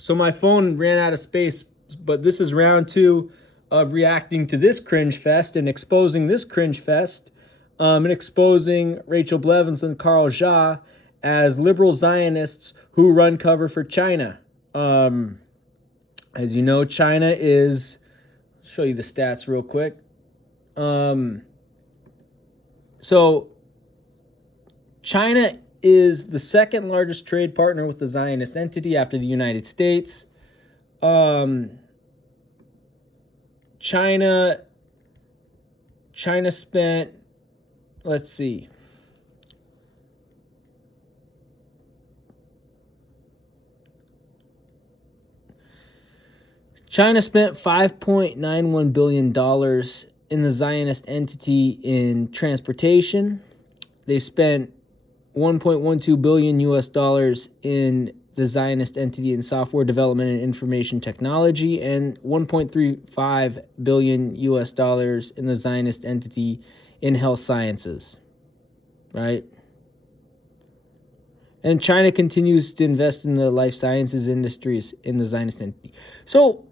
So my phone ran out of space, but this is round two of reacting to this cringe fest and exposing this cringe fest, and exposing Rachel Blevins and Carl Zha as liberal Zionists who run cover for China. As you know, China is, I'll show you the stats real quick. So China is the second largest trade partner with the Zionist entity after the United States. China spent, let's see, China spent $5.91 billion in the Zionist entity in transportation. They spent $1.12 billion in the Zionist entity in software development and information technology, and $1.35 billion in the Zionist entity in health sciences, right? And China continues to invest in the life sciences industries in the Zionist entity. So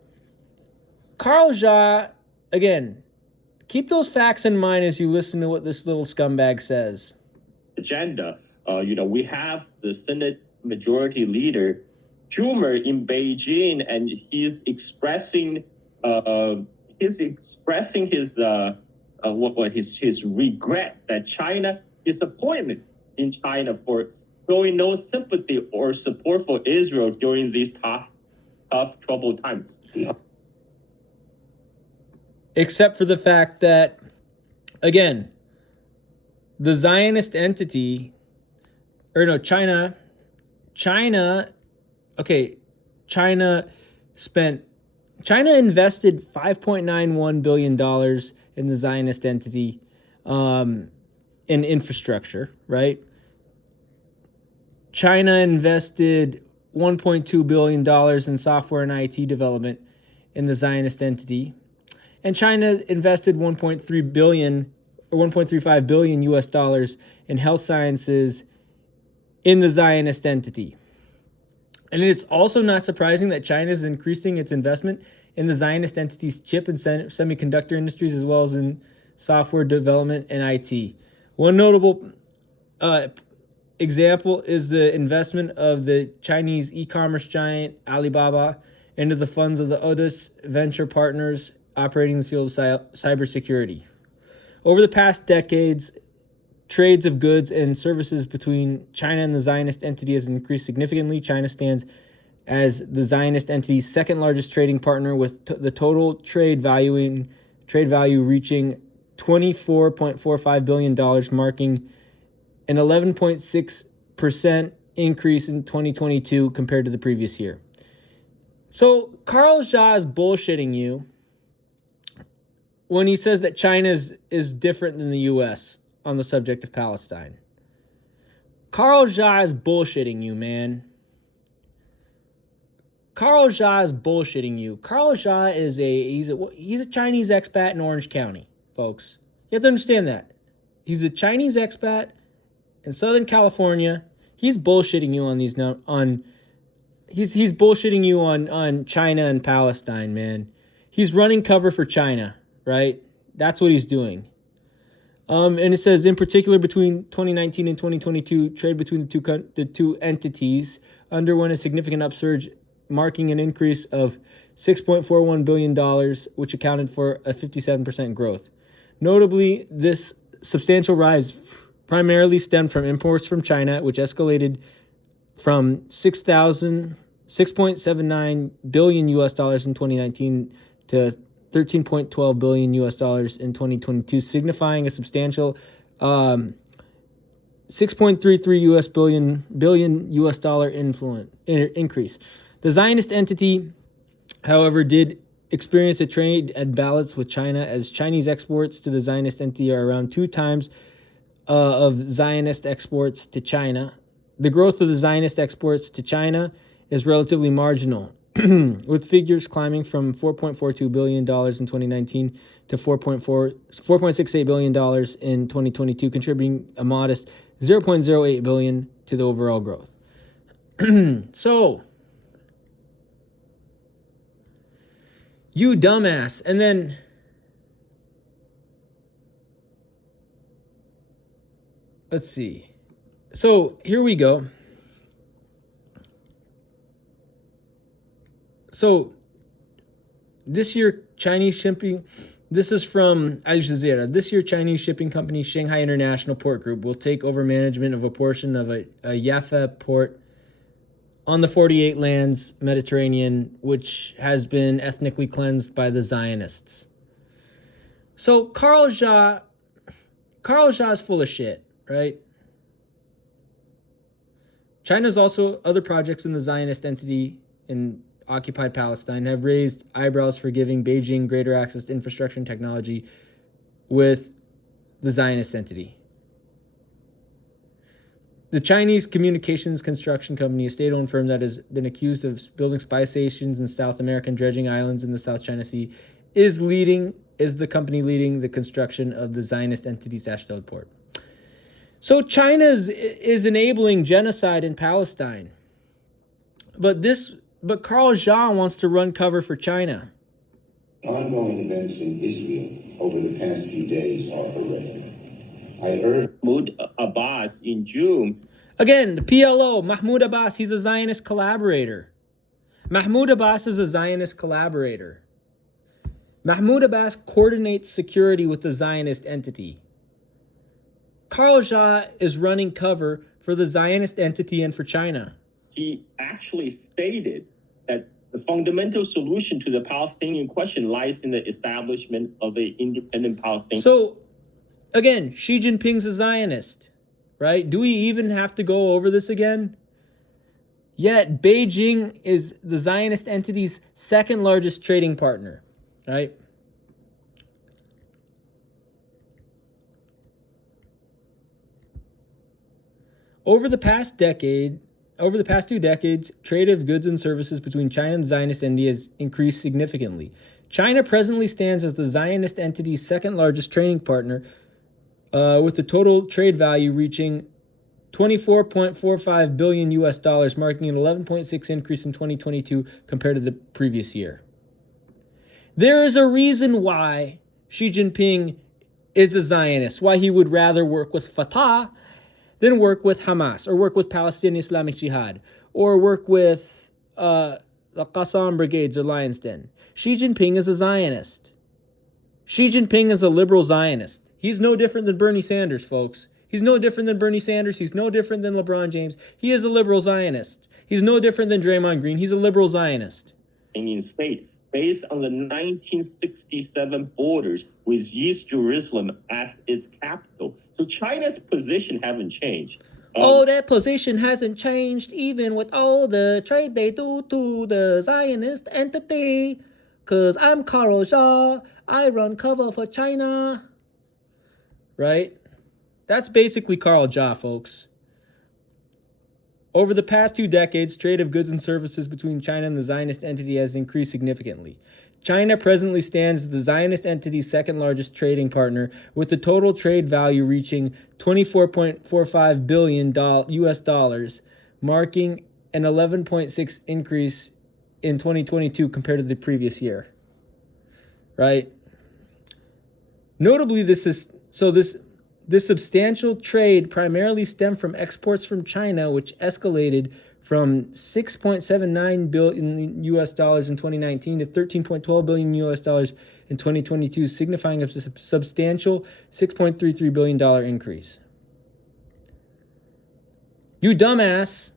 Carl Zha, again, keep those facts in mind as you listen to what this little scumbag says. Agenda. We have the Senate Majority Leader Schumer in Beijing, and he's expressing his regret that China, disappointment in China for showing no sympathy or support for Israel during these tough troubled times. Except for the fact that, again, the Zionist entity, China invested $5.91 billion in the Zionist entity in infrastructure, right? China invested $1.2 billion in software and IT development in the Zionist entity. And China invested $1.35 billion in health sciences in the Zionist entity. And it's also not surprising that China is increasing its investment in the Zionist entity's chip and semiconductor industries, as well as in software development and IT. One notable example is the investment of the Chinese e-commerce giant Alibaba into the funds of the Otis venture partners operating in the field of cybersecurity. Over the past decades, trades of goods and services between China and the Zionist entity has increased significantly. China stands as the Zionist entity's second largest trading partner, with the total trade value reaching $24.45 billion, marking an 11.6% increase in 2022 compared to the previous year. So Carl Zha is bullshitting you when he says that China is different than the U.S. on the subject of Palestine. Carl Zha is bullshitting you, man. Carl Zha is bullshitting you. Carl Zha is he's a Chinese expat in Orange County, folks. You have to understand that. He's a Chinese expat in Southern California. He's bullshitting you he's bullshitting you on China and Palestine, man. He's running cover for China, right? That's what he's doing. And it says, in particular, between 2019 and 2022, trade between the two entities underwent a significant upsurge, marking an increase of $6.41 billion, which accounted for a 57% growth. Notably, this substantial rise primarily stemmed from imports from China, which escalated from $6.79 billion in 2019 to $13.12 billion in 2022, signifying a substantial $6.33 billion increase. The Zionist entity, however, did experience a trade imbalance with China, as Chinese exports to the Zionist entity are around 2 times of Zionist exports to China. The growth of the Zionist exports to China is relatively marginal, with figures climbing from $4.42 billion in 2019 to $4.68 billion in 2022, contributing a modest $0.08 billion to the overall growth. So, You dumbass. And then let's see. So here we go. So this year, Chinese shipping, this is from Al Jazeera. This year, Chinese shipping company Shanghai International Port Group will take over management of a portion of a Jaffa port on the 48 lands Mediterranean, which has been ethnically cleansed by the Zionists. So Carl Zha is full of shit, right? China's also other projects in the Zionist entity in occupied Palestine have raised eyebrows for giving Beijing greater access to infrastructure and technology with the Zionist entity. The Chinese communications construction company, a state-owned firm that has been accused of building spy stations in South American dredging islands in the South China Sea, is the company leading the construction of the Zionist entity's Ashdod port. So China is enabling genocide in Palestine. But Carl Zha wants to run cover for China. Ongoing events in Israel over the past few days are horrific. I heard Mahmoud Abbas in June. Again, the PLO, Mahmoud Abbas, he's a Zionist collaborator. Mahmoud Abbas is a Zionist collaborator. Mahmoud Abbas coordinates security with the Zionist entity. Carl Zha is running cover for the Zionist entity and for China. He actually stated that the fundamental solution to the Palestinian question lies in the establishment of an independent Palestinian. So, again, Xi Jinping's a Zionist, right? Do we even have to go over this again? Yet, Beijing is the Zionist entity's second largest trading partner, right? Over the past 2 decades, trade of goods and services between China and the Zionist entity has increased significantly. China presently stands as the Zionist entity's second largest trading partner, with the total trade value reaching $24.45 billion US dollars, marking an 11.6 increase in 2022 compared to the previous year. There is a reason why Xi Jinping is a Zionist, why he would rather work with Fatah than work with Hamas, or work with Palestinian Islamic Jihad, or work with the Qassam Brigades or Lion's Den. Xi Jinping is a Zionist. Xi Jinping is a liberal Zionist. He's no different than Bernie Sanders, folks. He's no different than Bernie Sanders. He's no different than LeBron James. He is a liberal Zionist. He's no different than Draymond Green. He's a liberal Zionist. Palestinian state based on the 1967 borders with East Jerusalem as its capital. So China's position haven't changed. That position hasn't changed even with all the trade they do to the Zionist entity. Because I'm Carl Zha. I run cover for China. Right? That's basically Carl Zha, folks. Over the past 2 decades, trade of goods and services between China and the Zionist entity has increased significantly. China presently stands as the Zionist entity's second largest trading partner, with the total trade value reaching $24.45 billion US dollars, marking an 11.6 increase in 2022 compared to the previous year. Right? Notably, this substantial trade primarily stemmed from exports from China, which escalated from $6.79 billion US dollars in 2019 to $13.12 billion US dollars in 2022, signifying a substantial $6.33 billion increase. You dumbass.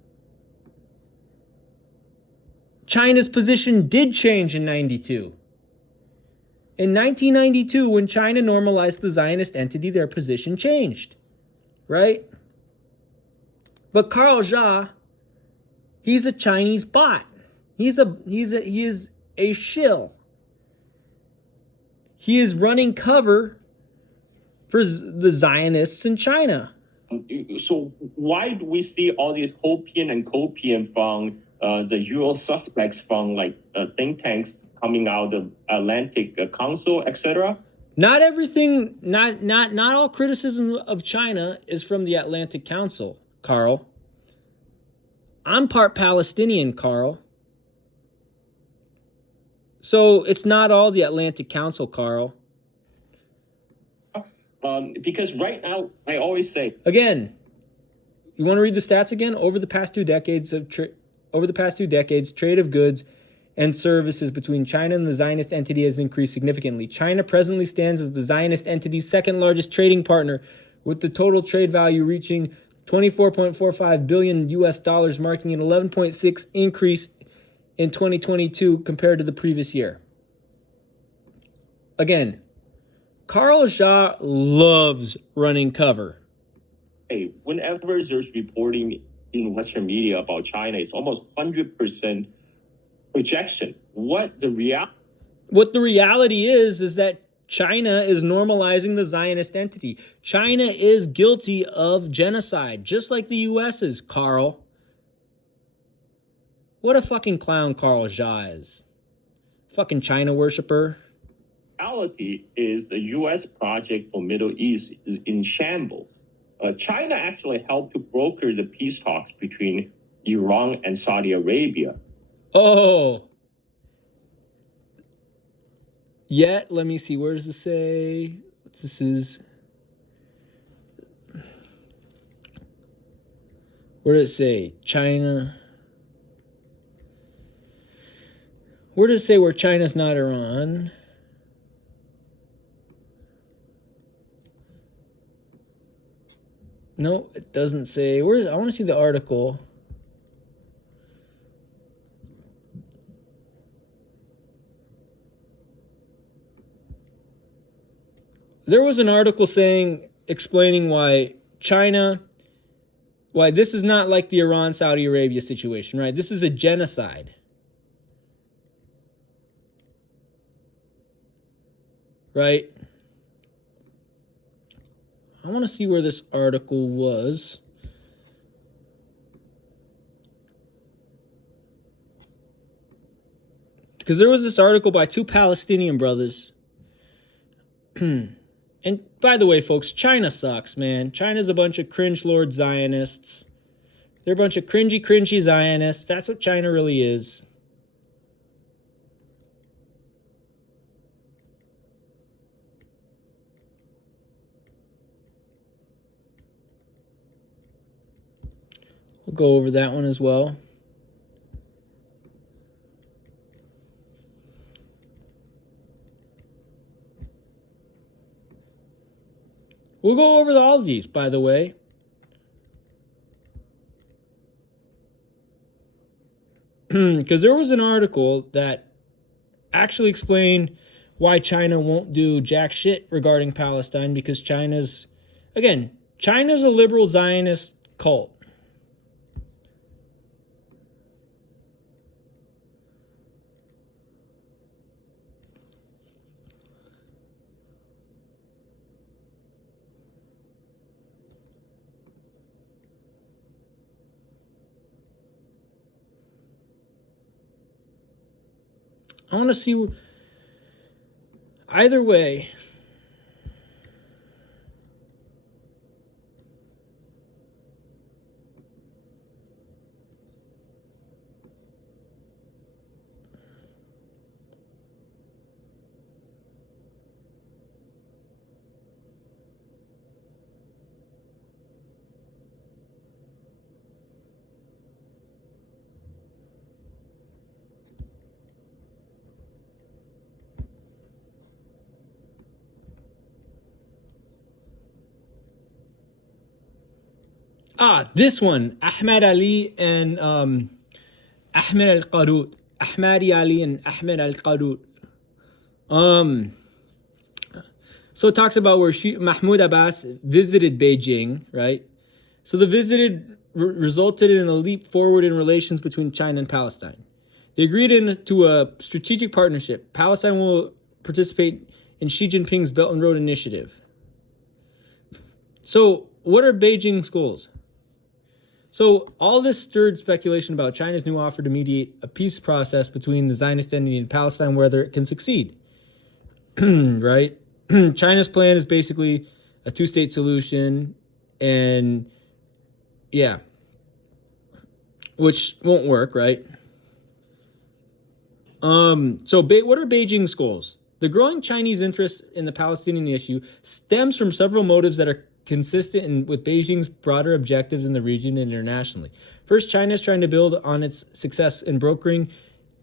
China's position did change in 92. In 1992, when China normalized the Zionist entity, their position changed, right? But Carl Zha, he's a Chinese bot. He is a shill. He is running cover for the Zionists in China. So why do we see all these Hopian and Copian from the usual suspects from think tanks coming out of Atlantic Council, etc.? Not everything, not all criticism of China is from the Atlantic Council, Carl. I'm part Palestinian, Carl. So it's not all the Atlantic Council, Carl. Because right now, I always say, Again, you want to read the stats again? Over the past 2 decades, trade of goods and services between China and the Zionist entity has increased significantly. China presently stands as the Zionist entity's second largest trading partner, with the total trade value reaching 24.45 billion US dollars, marking an 11.6 increase in 2022 compared to the previous year. Again, Carl Zha loves running cover. hey, whenever there's reporting in Western media about China, it's almost 100% projection. What the reality is that China is normalizing the Zionist entity. China is guilty of genocide, just like the U.S. is, Carl. What a fucking clown Carl Zha is. Fucking China worshiper. reality is the U.S. project for Middle East is in shambles. China actually helped to broker the peace talks between Iran and Saudi Arabia. Oh. Yet, let me see. Where does this say? This is. Where does it say? China. Where does it say where China's not Iran? No, it doesn't say. I want to see the article. There was an article explaining why this is not like the Iran-Saudi Arabia situation, right? This is a genocide. Right? I want to see where this article was. Because there was this article by 2 Palestinian brothers. And by the way, folks, China sucks, man. China's a bunch of cringe lord Zionists. They're a bunch of cringy Zionists. That's what China really is. We'll go over that one as well. We'll go over all of these, by the way. Because there was an article that actually explained why China won't do jack shit regarding Palestine, because China's a liberal Zionist cult. I want to see. Either way, this one, Ahmed Ali and Ahmed al-Qarud. Ahmadi Ali and Ahmed al-Qarud. So it talks about where Mahmoud Abbas visited Beijing, right? So the visit resulted in a leap forward in relations between China and Palestine. They agreed to a strategic partnership. Palestine will participate in Xi Jinping's Belt and Road Initiative. So what are Beijing's goals? So all this stirred speculation about China's new offer to mediate a peace process between the Zionist entity and Palestine, whether it can succeed. Right? China's plan is basically a 2-state solution, and yeah, which won't work, right? What are Beijing's goals? The growing Chinese interest in the Palestinian issue stems from several motives that are consistent with Beijing's broader objectives in the region and internationally. First, China is trying to build on its success in brokering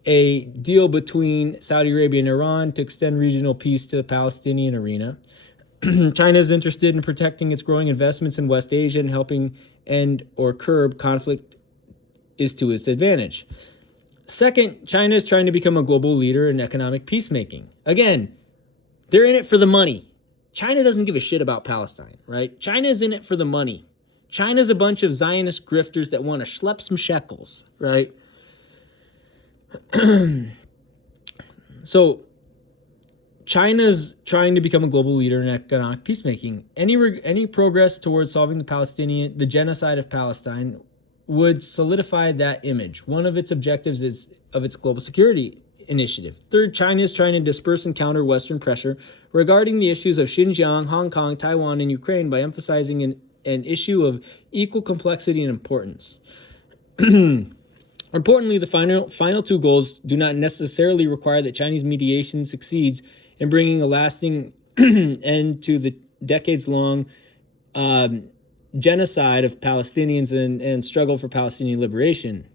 a deal between Saudi Arabia and Iran to extend regional peace to the Palestinian arena. China is interested in protecting its growing investments in West Asia, and helping end or curb conflict is to its advantage. Second, China is trying to become a global leader in economic peacemaking. Again, they're in it for the money. China doesn't give a shit about Palestine, right? China is in it for the money. China's a bunch of Zionist grifters that want to schlep some shekels, right? So China's trying to become a global leader in economic peacemaking. Any progress towards solving the genocide of Palestine would solidify that image. One of its objectives is of its global security initiative. Third, China is trying to disperse and counter Western pressure regarding the issues of Xinjiang, Hong Kong, Taiwan, and Ukraine by emphasizing an issue of equal complexity and importance. Importantly, the final two goals do not necessarily require that Chinese mediation succeeds in bringing a lasting end to the decades-long genocide of Palestinians and struggle for Palestinian liberation.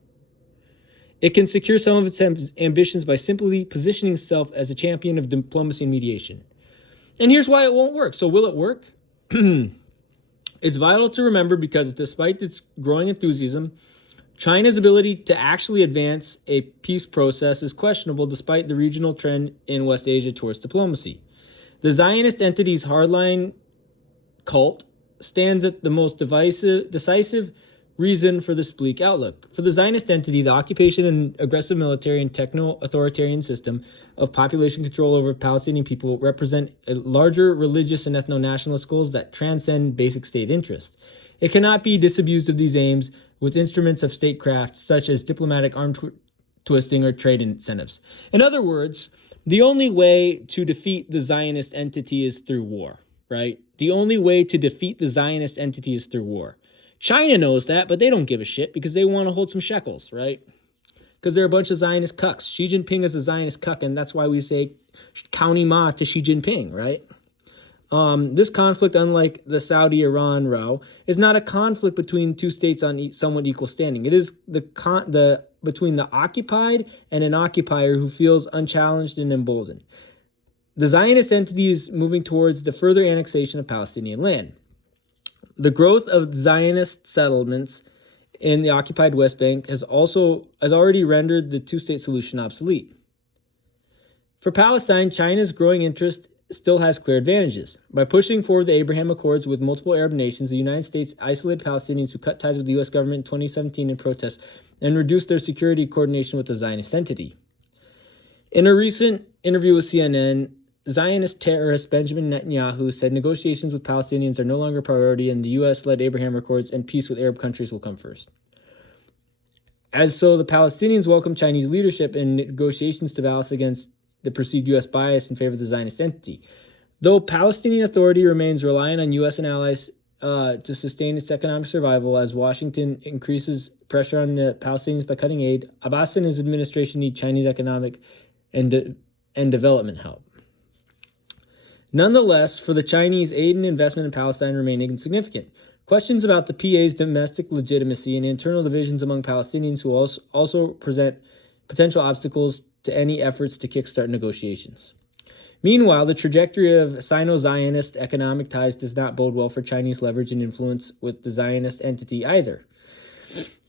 It can secure some of its ambitions by simply positioning itself as a champion of diplomacy and mediation. And here's why it won't work. So will it work? It's vital to remember because despite its growing enthusiasm, China's ability to actually advance a peace process is questionable despite the regional trend in West Asia towards diplomacy. The Zionist entity's hardline cult stands at the most decisive reason for this bleak outlook. For the Zionist entity, the occupation and aggressive military and techno-authoritarian system of population control over Palestinian people represent larger religious and ethno-nationalist goals that transcend basic state interest. It cannot be disabused of these aims with instruments of statecraft such as diplomatic arm twisting or trade incentives. In other words, the only way to defeat the Zionist entity is through war, right? The only way to defeat the Zionist entity is through war. China knows that, but they don't give a shit because they want to hold some shekels, right? Because they're a bunch of Zionist cucks. Xi Jinping is a Zionist cuck, and that's why we say county ma to Xi Jinping, right? This conflict, unlike the Saudi-Iran row, is not a conflict between two states on somewhat equal standing. It is between the occupied and an occupier who feels unchallenged and emboldened. The Zionist entity is moving towards the further annexation of Palestinian land. The growth of Zionist settlements in the occupied West Bank has already rendered the two-state solution obsolete. For Palestine, China's growing interest still has clear advantages. By pushing forward the Abraham Accords with multiple Arab nations, the United States isolated Palestinians who cut ties with the U.S. government in 2017 in protest and reduced their security coordination with the Zionist entity. In a recent interview with CNN, Zionist terrorist Benjamin Netanyahu said negotiations with Palestinians are no longer a priority and the U.S.-led Abraham Accords and peace with Arab countries will come first. As so, the Palestinians welcome Chinese leadership in negotiations to balance against the perceived U.S. bias in favor of the Zionist entity. Though Palestinian Authority remains reliant on U.S. and allies to sustain its economic survival as Washington increases pressure on the Palestinians by cutting aid, Abbas and his administration need Chinese economic and development help. Nonetheless, for the Chinese, aid and investment in Palestine remain insignificant. Questions about the PA's domestic legitimacy and internal divisions among Palestinians who also present potential obstacles to any efforts to kickstart negotiations. Meanwhile, the trajectory of Sino-Zionist economic ties does not bode well for Chinese leverage and influence with the Zionist entity either.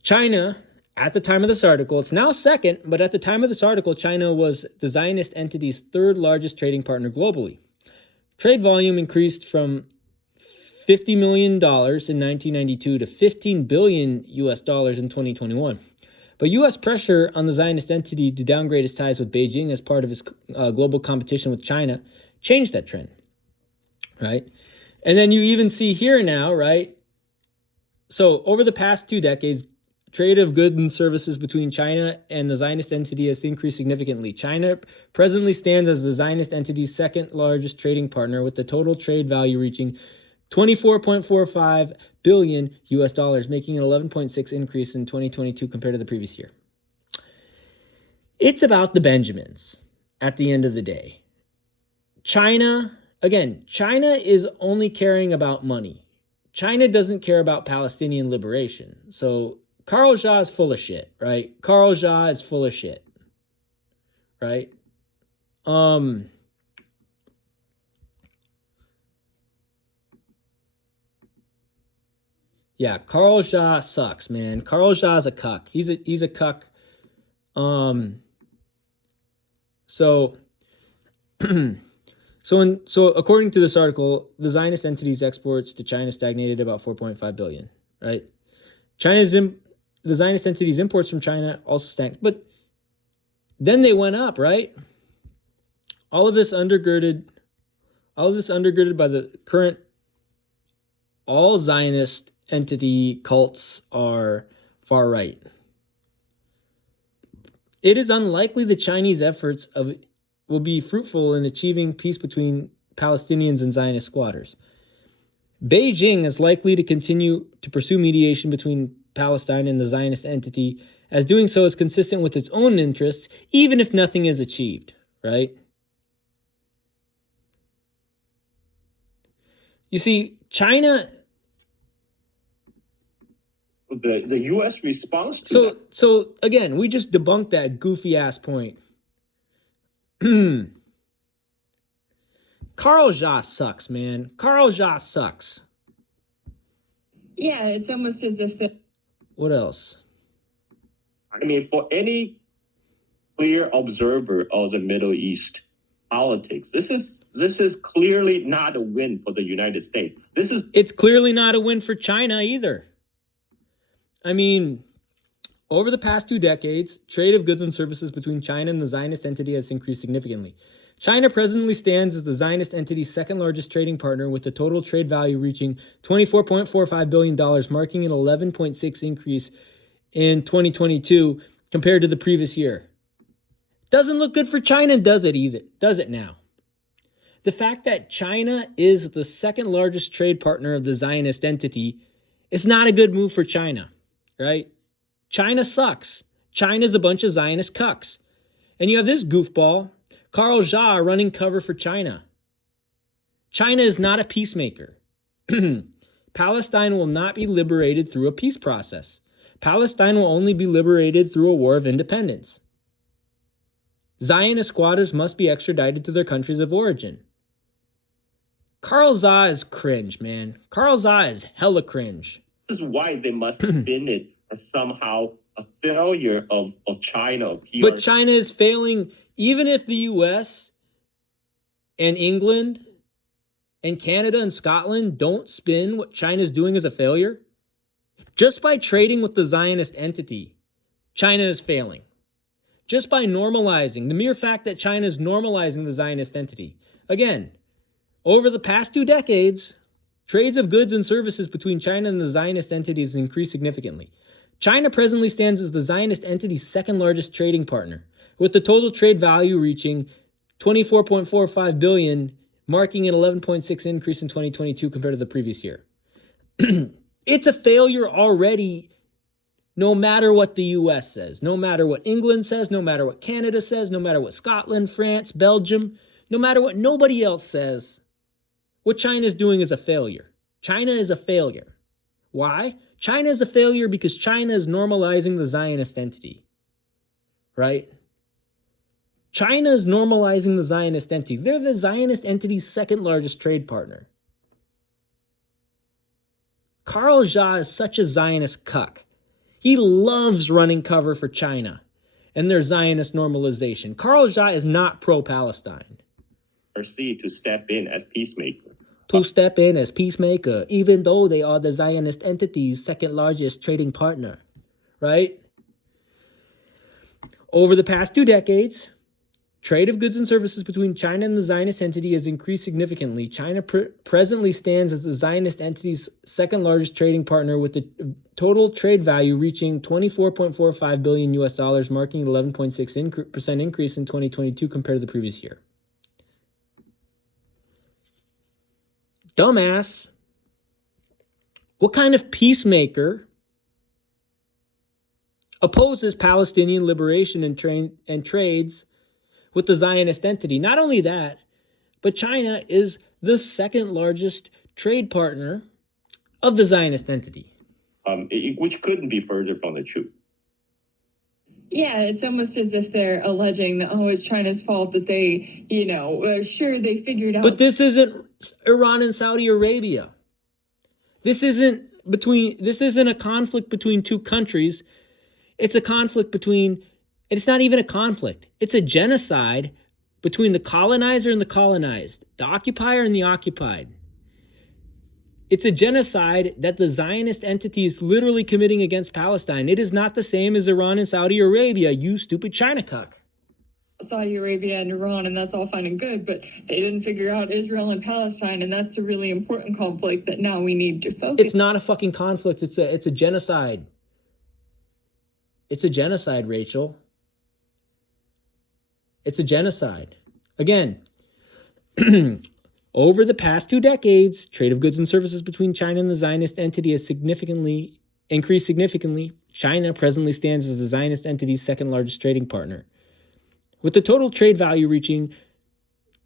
China, at the time of this article, it's now second, but at the time of this article, China was the Zionist entity's third largest trading partner globally. Trade volume increased from $50 million in 1992 to $15 billion US dollars in 2021. But U.S. pressure on the Zionist entity to downgrade its ties with Beijing as part of its global competition with China changed that trend, right? And then you even see here now, right? So over the past 2 decades, trade of goods and services between China and the Zionist entity has increased significantly. China presently stands as the Zionist entity's second largest trading partner, with the total trade value reaching $24.45 billion US dollars, making an 11.6 increase in 2022 compared to the previous year. It's about the Benjamins at the end of the day. China is only caring about money. China doesn't care about Palestinian liberation. So Carl Zha is full of shit, right? Carl Zha is full of shit, right? Yeah, Carl Zha sucks, man. Carl Zha's a cuck. He's a cuck. So so according to this article, the Zionist entity's exports to China stagnated about 4.5 billion, right? The Zionist entity's imports from China also stagnated, but then they went up, right? All of this undergirded by the current all Zionist entity cults are far right. It is unlikely the Chinese efforts will be fruitful in achieving peace between Palestinians and Zionist squatters. Beijing is likely to continue to pursue mediation between Palestine and the Zionist entity, as doing so is consistent with its own interests, even if nothing is achieved, right? You see, China... The U.S. response to that. So again, we just debunked that goofy-ass point. Carl Zha sucks, man. Carl Zha sucks. Yeah, it's almost as if the... What else? I mean, for any clear observer of the Middle East politics, this is clearly not a win for the United States. It's clearly not a win for China either. I mean, over the past 2 decades, trade of goods and services between China and the Zionist entity has increased significantly. China presently stands as the Zionist entity's second largest trading partner, with the total trade value reaching $24.45 billion, marking an 11.6% increase in 2022 compared to the previous year. Doesn't look good for China, does it either? Does it now? The fact that China is the second largest trade partner of the Zionist entity is not a good move for China, right? China sucks. China's a bunch of Zionist cucks. And you have this goofball, Carl Zha, running cover for China. China is not a peacemaker. Palestine will not be liberated through a peace process. Palestine will only be liberated through a war of independence. Zionist squatters must be extradited to their countries of origin. Carl Zha is cringe, man. Carl Zha is hella cringe. This is why they must spin it as somehow a failure of China. But China is failing, even if the U.S. and England and Canada and Scotland don't spin what China's doing as a failure. Just by trading with the Zionist entity, China is failing. Just by normalizing, the mere fact that China is normalizing the Zionist entity. Again, over the past 2 decades, trades of goods and services between China and the Zionist entities has increased significantly. China presently stands as the Zionist entity's second largest trading partner, with the total trade value reaching $24.45 billion, marking an 11.6% increase in 2022 compared to the previous year. It's a failure already, no matter what the U.S. says, no matter what England says, no matter what Canada says, no matter what Scotland, France, Belgium, no matter what nobody else says. What China is doing is a failure. China is a failure. Why? China is a failure because China is normalizing the Zionist entity, right? China is normalizing the Zionist entity. They're the Zionist entity's second largest trade partner. Carl Zha is such a Zionist cuck. He loves running cover for China and their Zionist normalization. Carl Zha is not pro-Palestine. To step in as peacemaker. Even though they are the Zionist entity's second largest trading partner, right? Over the past 2 decades, trade of goods and services between China and the Zionist entity has increased significantly. China presently stands as the Zionist entity's second largest trading partner, with the total trade value reaching $24.45 billion, marking an 11.6% increase in 2022 compared to the previous year. Dumbass. What kind of peacemaker opposes Palestinian liberation and trades with the Zionist entity. Not only that, but China is the second largest trade partner of the Zionist entity. Which couldn't be further from the truth. Yeah, it's almost as if they're alleging that, oh, it's China's fault that they, sure, they figured out. But this isn't Iran and Saudi Arabia. This isn't a conflict between two countries. It's a conflict it's not even a conflict. It's a genocide between the colonizer and the colonized, the occupier and the occupied. It's a genocide that the Zionist entity is literally committing against Palestine. It is not the same as Iran and Saudi Arabia, you stupid China cuck. Saudi Arabia and Iran, and that's all fine and good, but they didn't figure out Israel and Palestine, and that's a really important conflict that now we need to focus. It's not a fucking conflict. It's a genocide. It's a genocide, Rachel. It's a genocide. Again, over the past 2 decades, trade of goods and services between China and the Zionist entity has increased significantly. China presently stands as the Zionist entity's second largest trading partner, with the total trade value reaching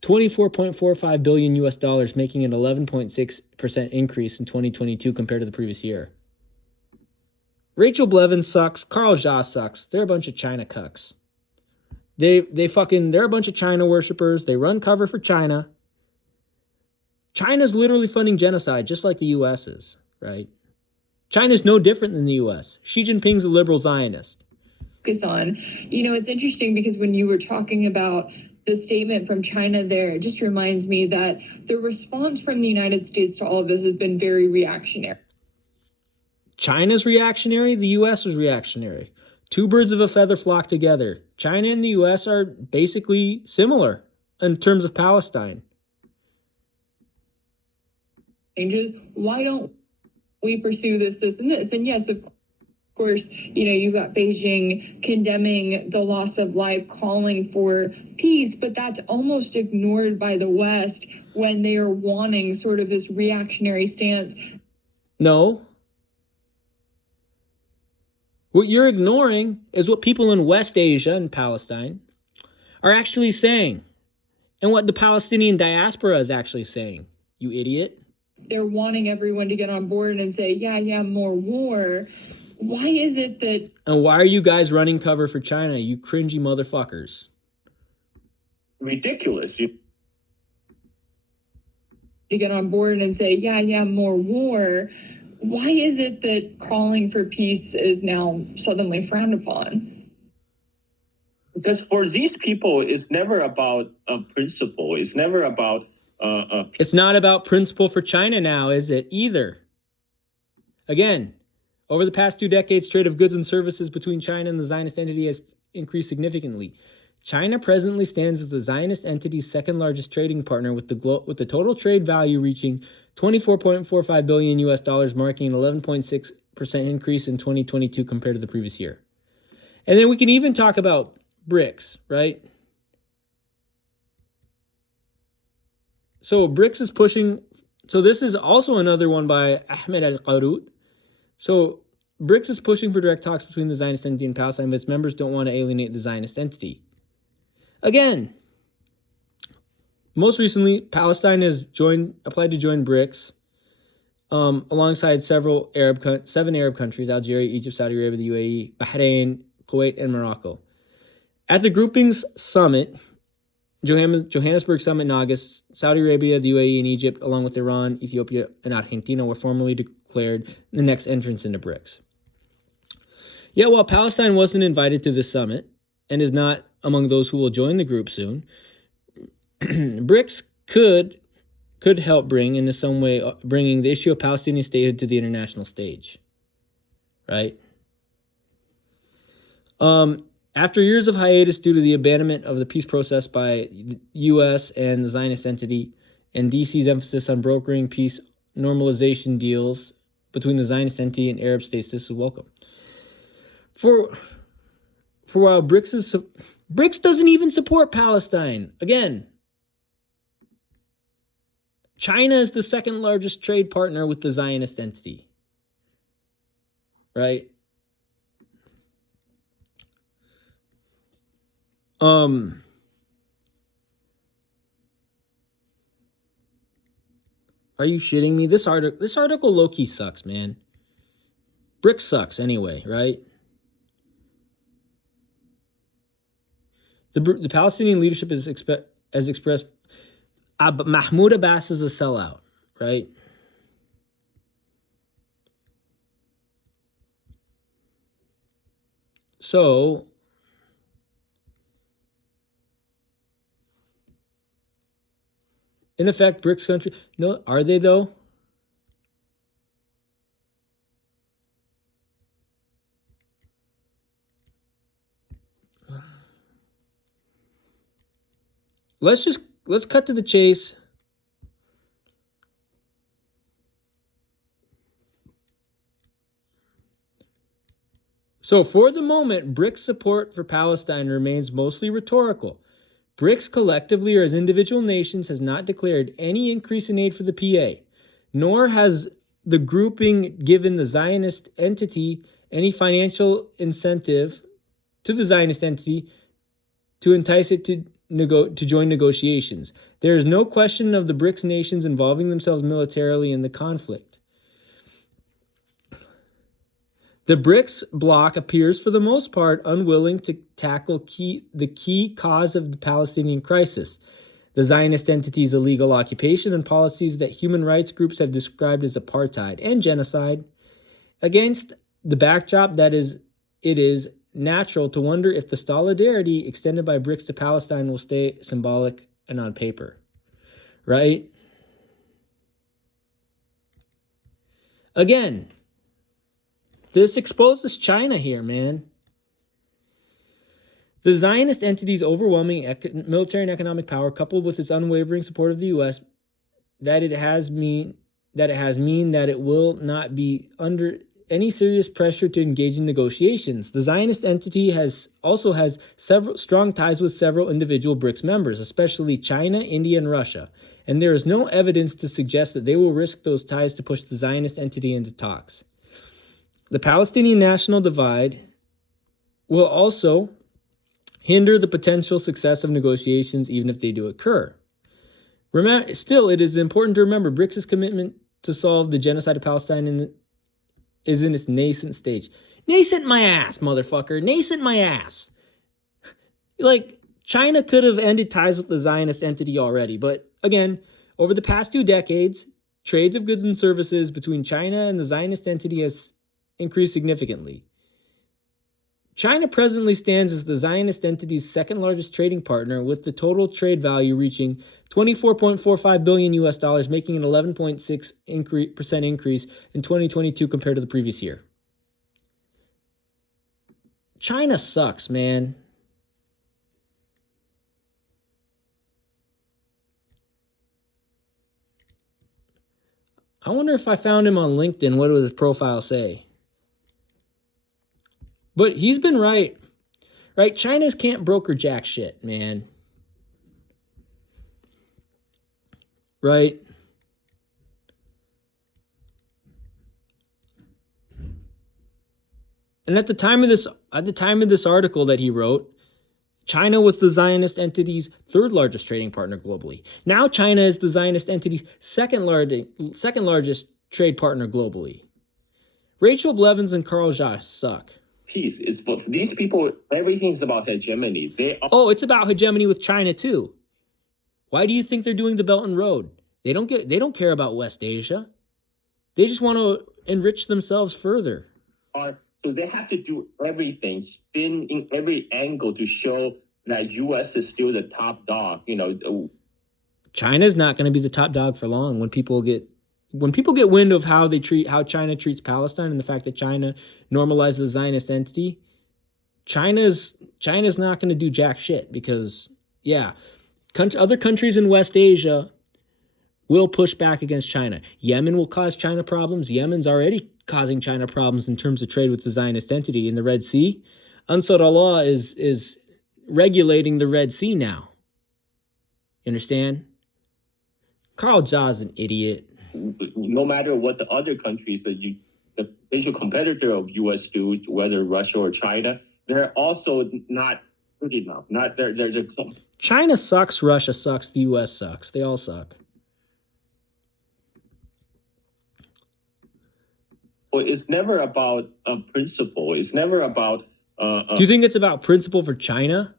$24.45 billion US dollars, making an 11.6% increase in 2022 compared to the previous year. Rachel Blevins sucks. Carl Zha sucks. They're a bunch of China cucks. They're a bunch of China worshippers. They run cover for China. China's literally funding genocide, just like the U.S. is, right? China's no different than the U.S. Xi Jinping's a liberal Zionist. Focus on. It's interesting because when you were talking about the statement from China there, it just reminds me that the response from the United States to all of this has been very reactionary. China's reactionary, the U.S. was reactionary. Two birds of a feather flock together. China and the U.S. are basically similar in terms of Palestine. Changes. Why don't we pursue this, and this? And yes, of course, you've got Beijing condemning the loss of life, calling for peace, but that's almost ignored by the West when they are wanting sort of this reactionary stance. No. What you're ignoring is what people in West Asia and Palestine are actually saying, and what the Palestinian diaspora is actually saying, you idiot. They're wanting everyone to get on board and say, yeah, more war. Why is it that... And why are you guys running cover for China, you cringy motherfuckers? Ridiculous. To get on board and say, yeah, more war. Why is it that calling for peace is now suddenly frowned upon? Because for these people, it's never about a principle. It's never about... It's not about principle for China now, is it, either? Again, over the past 2 decades, trade of goods and services between China and the Zionist entity has increased significantly. China presently stands as the Zionist entity's second largest trading partner, with the total trade value reaching $24.45 billion US dollars, marking an 11.6% increase in 2022 compared to the previous year. And then we can even talk about BRICS, right? So BRICS is pushing, so this is also another one by Ahmed Al-Qarut. So BRICS is pushing for direct talks between the Zionist entity and Palestine, but its members don't want to alienate the Zionist entity. Again, most recently, Palestine has applied to join BRICS alongside seven Arab countries: Algeria, Egypt, Saudi Arabia, the UAE, Bahrain, Kuwait, and Morocco. At the grouping's summit, Johannesburg summit in August, Saudi Arabia, the UAE, and Egypt, along with Iran, Ethiopia, and Argentina, were formally declared the next entrants into BRICS. Yet, while Palestine wasn't invited to this summit and is not among those who will join the group soon, BRICS could help bring, in some way, bringing the issue of Palestinian statehood to the international stage, right? After years of hiatus due to the abandonment of the peace process by the U.S. and the Zionist entity, and D.C.'s emphasis on brokering peace normalization deals between the Zionist entity and Arab states, this is welcome. For a while, BRICS doesn't even support Palestine. Again, China is the second largest trade partner with the Zionist entity, right? Are you shitting me? This article low-key sucks, man. BRICS sucks anyway, right? The Palestinian leadership has expressed Mahmoud Abbas is a sellout, right? So, in effect, BRICS country. No, are they though? Let's cut to the chase. So for the moment, BRICS support for Palestine remains mostly rhetorical. BRICS collectively or as individual nations has not declared any increase in aid for the PA, nor has the grouping given the Zionist entity any financial incentive to the Zionist entity to entice it to join negotiations. There is no question of the BRICS nations involving themselves militarily in the conflict. The BRICS bloc appears, for the most part, unwilling to tackle the key cause of the Palestinian crisis, the Zionist entity's illegal occupation and policies that human rights groups have described as apartheid and genocide. Against the backdrop that it is natural to wonder if the solidarity extended by BRICS to Palestine will stay symbolic and on paper, right? Again, this exposes China here, man. The Zionist entity's overwhelming military and economic power, coupled with its unwavering support of the U.S., that it mean that it will not be under any serious pressure to engage in negotiations. The Zionist entity also has several strong ties with several individual BRICS members, especially China, India, and Russia, and there is no evidence to suggest that they will risk those ties to push the Zionist entity into talks. The Palestinian national divide will also hinder the potential success of negotiations, even if they do occur. Still, it is important to remember BRICS' commitment to solve the genocide of Palestine is in its nascent stage. Nascent my ass, motherfucker. Nascent my ass. Like, China could have ended ties with the Zionist entity already, but again, over the past 2 decades, trades of goods and services between China and the Zionist entity has increased significantly. China presently stands as the Zionist entity's second largest trading partner, with the total trade value reaching $24.45 billion US, making an 11.6% increase in 2022 compared to the previous year. China sucks, man. I wonder if I found him on LinkedIn, what would his profile say? But he's been right. Right? China's can't broker jack shit, man. Right? And at the time of this article that he wrote, China was the Zionist entity's third largest trading partner globally. Now China is the Zionist entity's second largest trade partner globally. Rachel Blevins and Carl Zha suck. Peace is for these people. Everything's about hegemony. It's about hegemony with China too. Why do you think they're doing the Belt and Road? They don't care about West Asia. They just want to enrich themselves further. So they have to do everything, spin in every angle to show that U.S. is still the top dog. China's not going to be the top dog for long. When people get wind of how China treats Palestine and the fact that China normalizes the Zionist entity, China's not going to do jack shit because, other countries in West Asia will push back against China. Yemen will cause China problems. Yemen's already causing China problems in terms of trade with the Zionist entity in the Red Sea. Ansar Allah is regulating the Red Sea now. You understand? Carl Zha's an idiot. No matter what the other countries the potential competitor of U.S. do, whether Russia or China, they're also not good enough. Not they're China sucks, Russia sucks, the US sucks. They all suck. well, it's never about a principle. It's never about Do you think it's about principle for China?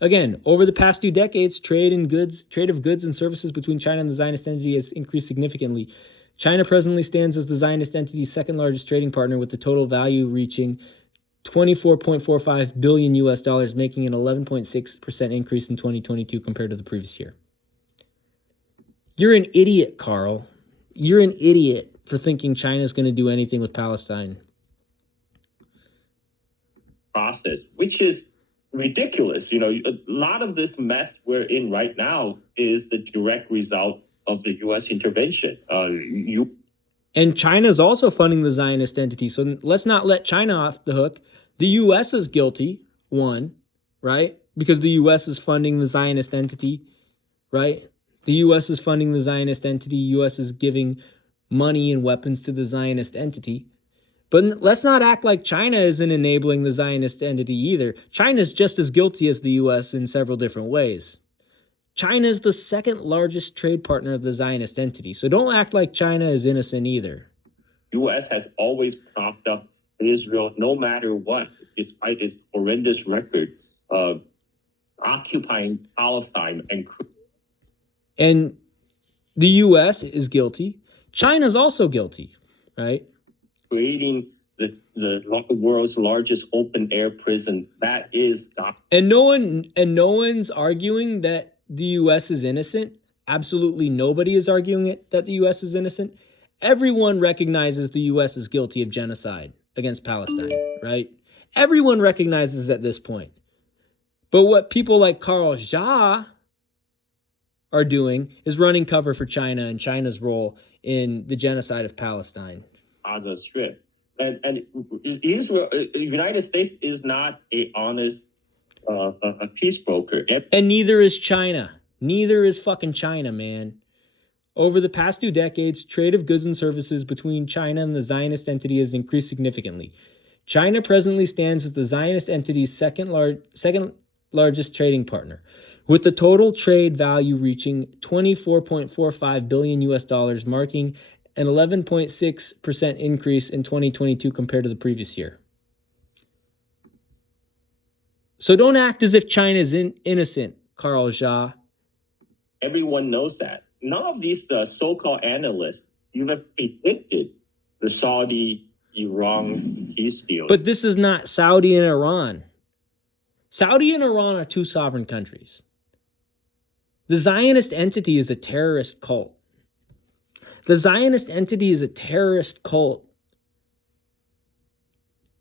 Again, over the past 2 decades, trade of goods and services between China and the Zionist entity has increased significantly. China presently stands as the Zionist entity's second largest trading partner, with the total value reaching $24.45 billion US dollars, making an 11.6% increase in 2022 compared to the previous year. You're an idiot, Carl. You're an idiot for thinking China's going to do anything with Palestine. process, which is ridiculous. A lot of this mess we're in right now is the direct result of the U.S. intervention. And China's also funding the Zionist entity. So let's not let China off the hook. The U.S. is guilty, one, right? Because the U.S. is funding the Zionist entity, right? The U.S. is funding the Zionist entity. U.S. is giving money and weapons to the Zionist entity. But let's not act like China isn't enabling the Zionist entity either. China's just as guilty as the U.S. in several different ways. China is the second largest trade partner of the Zionist entity. So don't act like China is innocent either. U.S. has always propped up Israel no matter what, despite its horrendous record of occupying Palestine and the U.S. is guilty. China's also guilty, right? creating the world's largest open air prison. That is and no one's arguing that the U.S. is innocent. Absolutely nobody is arguing that the U.S. is innocent. Everyone recognizes the U.S. is guilty of genocide against Palestine, right? Everyone recognizes at this point. But what people like Carl Zha are doing is running cover for China and China's role in the genocide of Palestine. Gaza Strip. And Israel, the United States is not a honest a peace broker. And neither is China. Neither is fucking China, man. Over the past 2 decades, trade of goods and services between China and the Zionist entity has increased significantly. China presently stands as the Zionist entity's second largest trading partner, with the total trade value reaching $24.45 billion US dollars, marking an 11.6% increase in 2022 compared to the previous year. So don't act as if China is innocent, Carl Zha. Everyone knows that. None of these so-called analysts even predicted the Saudi-Iran peace deal. But this is not Saudi and Iran. Saudi and Iran are 2 sovereign countries. The Zionist entity is a terrorist cult. The Zionist entity is a terrorist cult.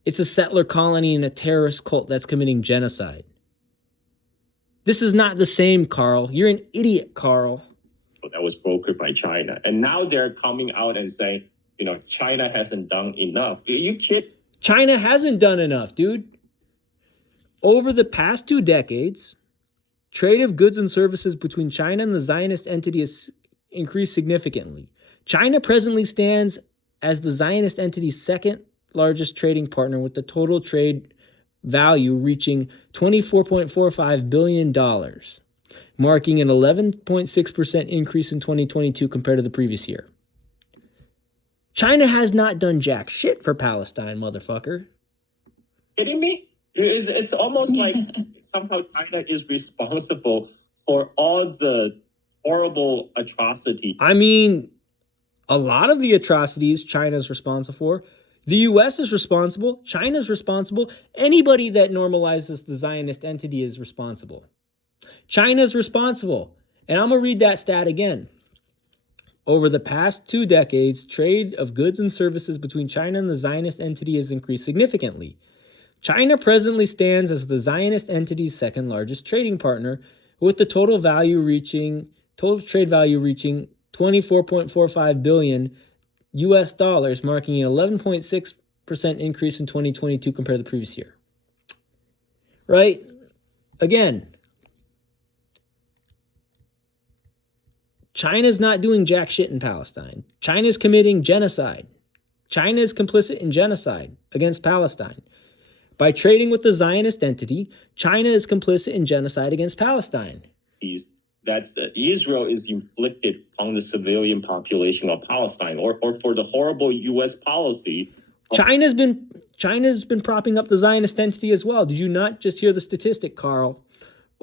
It's a settler colony and a terrorist cult that's committing genocide. This is not the same, Carl. You're an idiot, Carl. That was brokered by China. And now they're coming out and saying, China hasn't done enough. Are you kidding? China hasn't done enough, dude. Over the past 2 decades, trade of goods and services between China and the Zionist entity has increased significantly. China presently stands as the Zionist entity's second largest trading partner, with the total trade value reaching $24.45 billion, marking an 11.6% increase in 2022 compared to the previous year. China has not done jack shit for Palestine, motherfucker. Kidding me? It's almost like somehow China is responsible for all the horrible atrocities. I mean, a lot of the atrocities China's responsible for. The U.S. is responsible. China's responsible. Anybody that normalizes the Zionist entity is responsible. China's responsible. And I'm going to read that stat again. Over the past 2 decades, trade of goods and services between China and the Zionist entity has increased significantly. China presently stands as the Zionist entity's second largest trading partner, with the total trade value reaching $24.45 billion US dollars, marking an 11.6% increase in 2022 compared to the previous year. Right? Again, China's not doing jack shit in Palestine. China's committing genocide. China is complicit in genocide against Palestine. By trading with the Zionist entity, China is complicit in genocide against Palestine. That Israel is inflicted on the civilian population of Palestine, or for the horrible U.S. policy. China's been propping up the Zionist entity as well. Did you not just hear the statistic, Carl?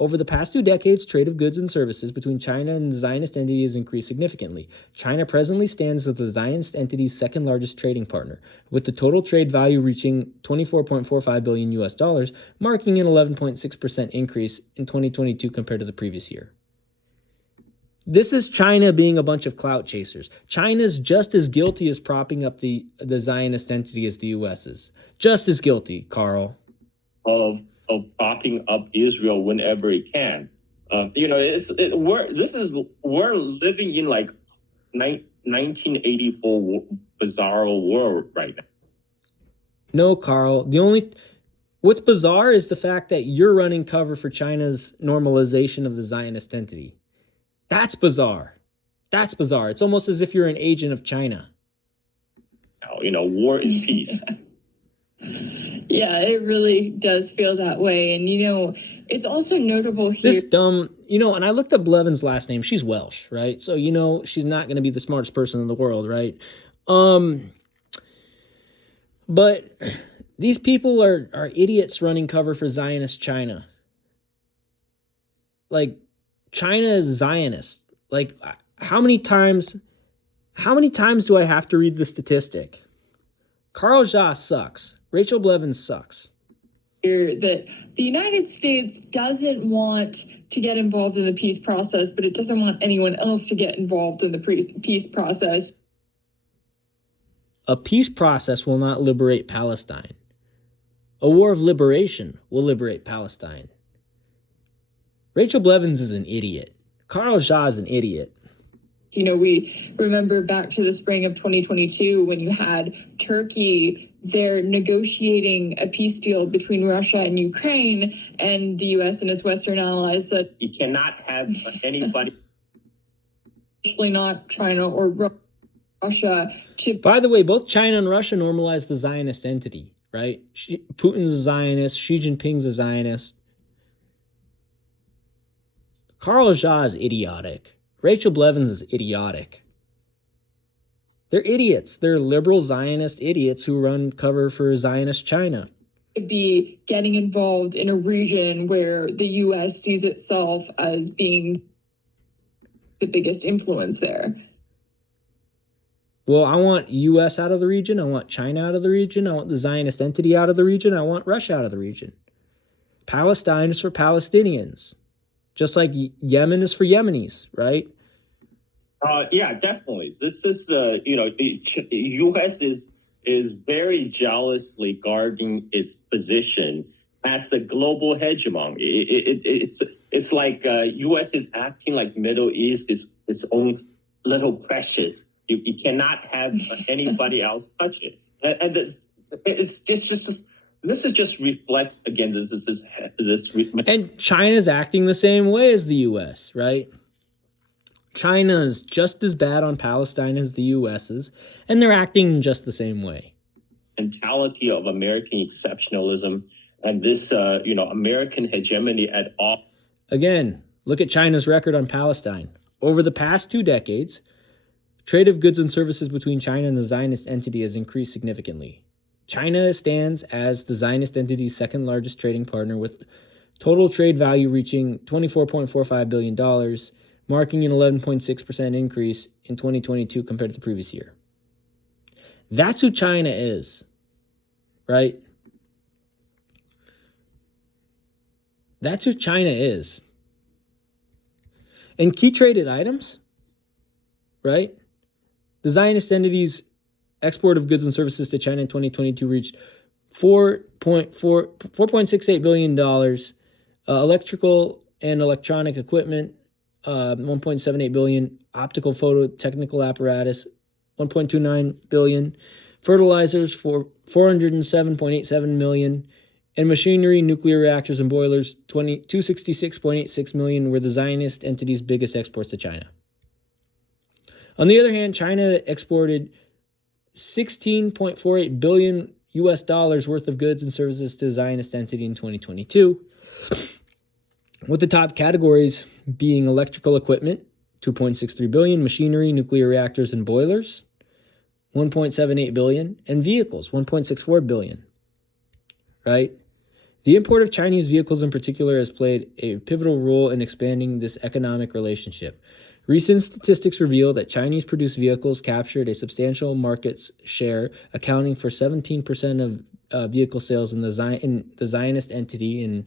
Over the past 2 decades, trade of goods and services between China and the Zionist entity has increased significantly. China presently stands as the Zionist entity's second largest trading partner, with the total trade value reaching $24.45 billion US dollars, marking an 11.6% increase in 2022 compared to the previous year. This is China being a bunch of clout chasers. China's just as guilty as propping up the Zionist entity as the U.S. is. Just as guilty, Carl. Of propping up Israel whenever it can. We're living in like 1984 bizarro world right now. No, Carl. What's bizarre is the fact that you're running cover for China's normalization of the Zionist entity. That's bizarre. That's bizarre. It's almost as if you're an agent of China. War is peace. Yeah, it really does feel that way. And, it's also notable here. This dumb, and I looked up Levin's last name. She's Welsh, right? So, she's not going to be the smartest person in the world, right? But these people are idiots running cover for Zionist China. Like, China is Zionist. Like, how many times do I have to read the statistic? Carl Zha sucks. Rachel Blevins sucks. That the United States doesn't want to get involved in the peace process, but it doesn't want anyone else to get involved in the peace process. A peace process will not liberate Palestine. A war of liberation will liberate Palestine. Rachel Blevins is an idiot. Carl Zha is an idiot. We remember back to the spring of 2022 when you had Turkey there negotiating a peace deal between Russia and Ukraine, and the U.S. and its Western allies said you cannot have anybody, especially not China or Russia. By the way, both China and Russia normalized the Zionist entity, right? Putin's a Zionist. Xi Jinping's a Zionist. Carl Zha is idiotic. Rachel Blevins is idiotic. They're idiots. They're liberal Zionist idiots who run cover for Zionist China. Be getting involved in a region where the U.S. sees itself as being the biggest influence there. Well, I want U.S. out of the region. I want China out of the region. I want the Zionist entity out of the region. I want Russia out of the region. Palestine is for Palestinians. Just like Yemen is for Yemenis, right? Yeah, definitely. This is, the U.S. is very jealously guarding its position as the global hegemon. It's like U.S. is acting like Middle East is its own little precious. You cannot have anybody else touch it, and it's just. This is just reflects again. And China's acting the same way as the U.S., right? China is just as bad on Palestine as the U.S. is, and they're acting just the same way. Mentality of American exceptionalism and this, American hegemony at all. Again, look at China's record on Palestine. Over the past 2 decades, trade of goods and services between China and the Zionist entity has increased significantly. China stands as the Zionist entity's second largest trading partner, with total trade value reaching $24.45 billion, marking an 11.6% increase in 2022 compared to the previous year. That's who China is, right? That's who China is. And key traded items, right? The Zionist entity's export of goods and services to China in 2022 reached $4.68 billion. Electrical and electronic equipment, $1.78 billion. Optical photo technical apparatus, $1.29 billion. Fertilizers for $407.87 million. And machinery, nuclear reactors, and boilers, $266.86 million were the Zionist entity's biggest exports to China. On the other hand, China exported $16.48 billion US dollars worth of goods and services to the Zionist entity in 2022, with the top categories being electrical equipment, $2.63 billion, machinery, nuclear reactors and boilers, $1.78 billion, and vehicles, $1.64 billion, right? The import of Chinese vehicles in particular has played a pivotal role in expanding this economic relationship. Recent statistics reveal that Chinese-produced vehicles captured a substantial market share, accounting for 17% of vehicle sales in the Zionist entity in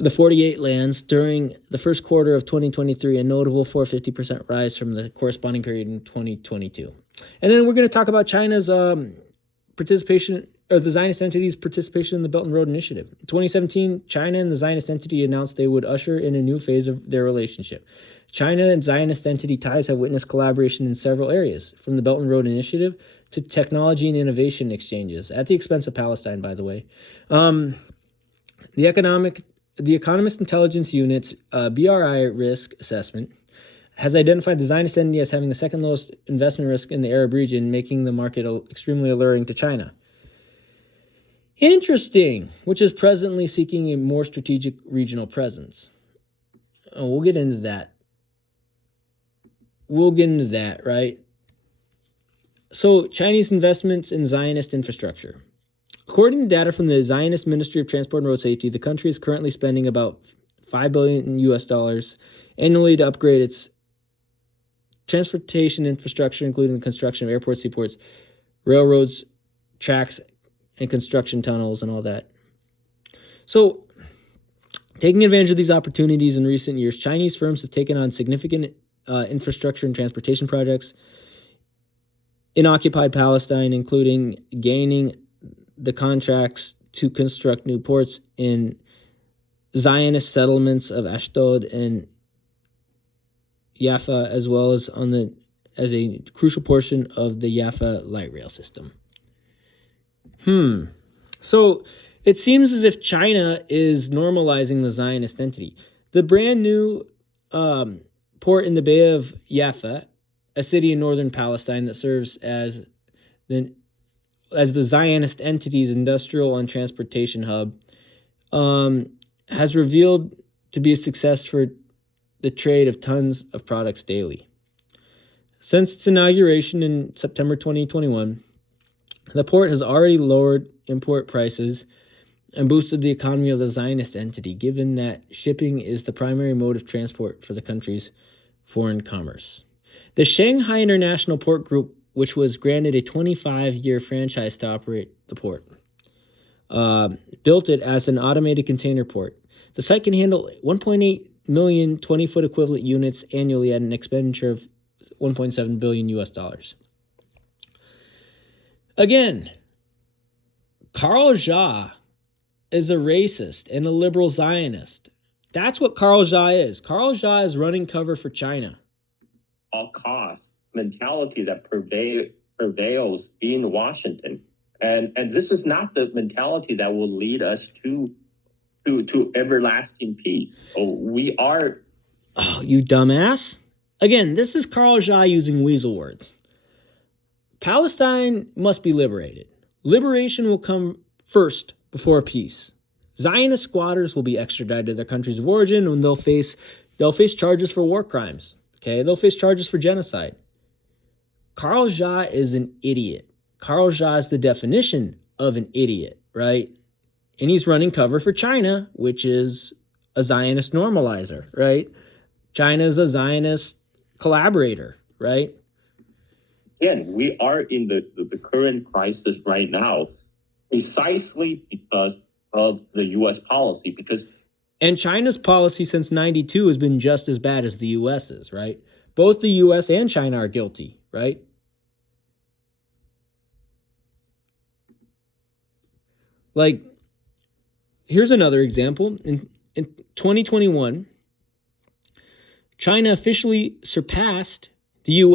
the 48 lands during the first quarter of 2023, a notable 450% rise from the corresponding period in 2022. And then we're going to talk about China's participation, or the Zionist entity's participation in the Belt and Road Initiative. In 2017, China and the Zionist entity announced they would usher in a new phase of their relationship. China and Zionist entity ties have witnessed collaboration in several areas, from the Belt and Road Initiative to technology and innovation exchanges, at the expense of Palestine, by the way. The Economist Intelligence Unit's BRI risk assessment has identified the Zionist entity as having the second lowest investment risk in the Arab region, making the market extremely alluring to China. Interesting, which is presently seeking a more strategic regional presence. Oh, we'll get into that. Right? So, Chinese investments in Zionist infrastructure. According to data from the Zionist Ministry of Transport and Road Safety, the country is currently spending about $5 billion US dollars annually to upgrade its transportation infrastructure, including the construction of airports, seaports, railroads, tracks, and construction tunnels and all that. So, taking advantage of these opportunities in recent years, Chinese firms have taken on significant infrastructure and transportation projects in occupied Palestine, including gaining the contracts to construct new ports in Zionist settlements of Ashdod and Jaffa, as well as as a crucial portion of the Jaffa light rail system. So it seems as if China is normalizing the Zionist entity. The brand new port in the Bay of Jaffa, a city in northern Palestine that serves as the Zionist entity's industrial and transportation hub, has revealed to be a success for the trade of tons of products daily. Since its inauguration in September 2021, the port has already lowered import prices and boosted the economy of the Zionist entity, given that shipping is the primary mode of transport for the country's foreign commerce. The Shanghai International Port Group, which was granted a 25-year franchise to operate the port, built it as an automated container port. The site can handle 1.8 million 20-foot equivalent units annually at an expenditure of $1.7 billion US dollars. Again, Carl Zha is a racist and a liberal Zionist. That's what Carl Zha is. Carl Zha is running cover for China. All costs mentality that prevails in Washington. And this is not the mentality that will lead us to everlasting peace. We are... Oh, you dumbass. Again, this is Carl Zha using weasel words. Palestine must be liberated. Liberation will come first before peace. Zionist squatters will be extradited to their countries of origin, and they'll face charges for war crimes. Okay, they'll face charges for genocide. Carl Zha is an idiot. Carl Zha is the definition of an idiot, right? And he's running cover for China, which is a Zionist normalizer, right? China is a Zionist collaborator, right? Again, we are in the current crisis right now precisely because of the U.S. policy. And China's policy since 92 has been just as bad as the U.S.'s, right? Both the U.S. and China are guilty, right? Like, here's another example. In 2021, China officially surpassed the U.S.